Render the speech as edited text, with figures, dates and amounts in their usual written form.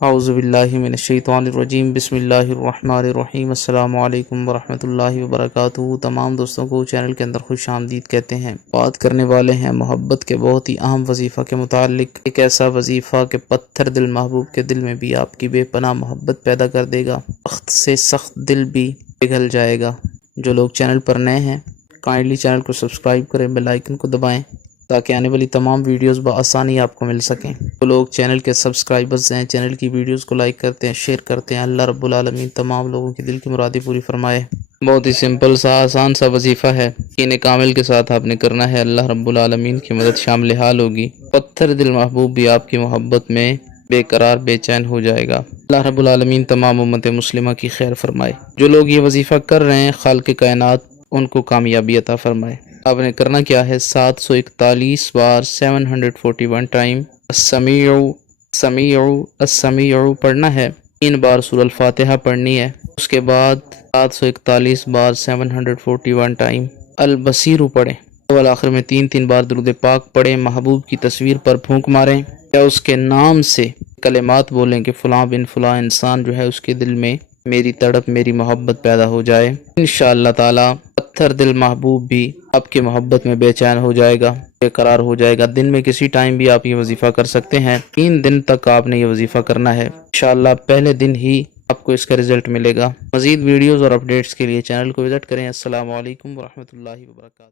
اعوذ باللہ من الشیطان الرجیم، بسم اللہ الرحمن الرحیم۔ السلام علیکم ورحمۃ اللہ وبرکاتہ۔ تمام دوستوں کو چینل کے اندر خوش آمدید کہتے ہیں۔ بات کرنے والے ہیں محبت کے بہت ہی اہم وظیفہ کے متعلق، ایک ایسا وظیفہ کہ پتھر دل محبوب کے دل میں بھی آپ کی بے پناہ محبت پیدا کر دے گا، سخت سے سخت دل بھی پگھل جائے گا۔ جو لوگ چینل پر نئے ہیں کائنڈلی چینل کو سبسکرائب کریں، بیل آئیکن کو دبائیں تاکہ آنے والی تمام ویڈیوز بآسانی آپ کو مل سکیں۔ جو لوگ چینل کے سبسکرائبرز ہیں، چینل کی ویڈیوز کو لائک کرتے ہیں، شیئر کرتے ہیں، اللہ رب العالمین تمام لوگوں کی دل کی مرادیں پوری فرمائے۔ بہت ہی سمپل سا آسان سا وظیفہ ہے، یقین کامل کے ساتھ آپ نے کرنا ہے، اللہ رب العالمین کی مدد شامل حال ہوگی۔ پتھر دل محبوب بھی آپ کی محبت میں بے قرار بے چین ہو جائے گا۔ اللہ رب العالمین تمام امت مسلمہ کی خیر فرمائے۔ جو لوگ یہ وظیفہ کر رہے ہیں، خالق کائنات ان کو کامیابی عطا فرمائے۔ آپ نے کرنا کیا ہے، 741 بار 741 ٹائم السمیع السمیع السمیع پڑھنا ہے، 3 بار سورہ الفاتحہ پڑھنی ہے، اس کے بعد 741 بار 741 ٹائم البصیر پڑھیں، اول آخر میں 3 بار درود پاک پڑھیں، محبوب کی تصویر پر پھونک ماریں یا اس کے نام سے کلمات بولیں کہ فلاں بن فلاں انسان جو ہے اس کے دل میں میری تڑپ میری محبت پیدا ہو جائے۔ انشاءاللہ تعالی پتھر دل محبوب بھی آپ کی محبت میں بے چین ہو جائے گا، بے قرار ہو جائے گا۔ دن میں کسی ٹائم بھی آپ یہ وظیفہ کر سکتے ہیں، 3 دن تک آپ نے یہ وظیفہ کرنا ہے، انشاءاللہ پہلے دن ہی آپ کو اس کا رزلٹ ملے گا۔ مزید ویڈیوز اور اپڈیٹس کے لیے چینل کو وزٹ کریں۔ السلام علیکم ورحمۃ اللہ وبرکاتہ۔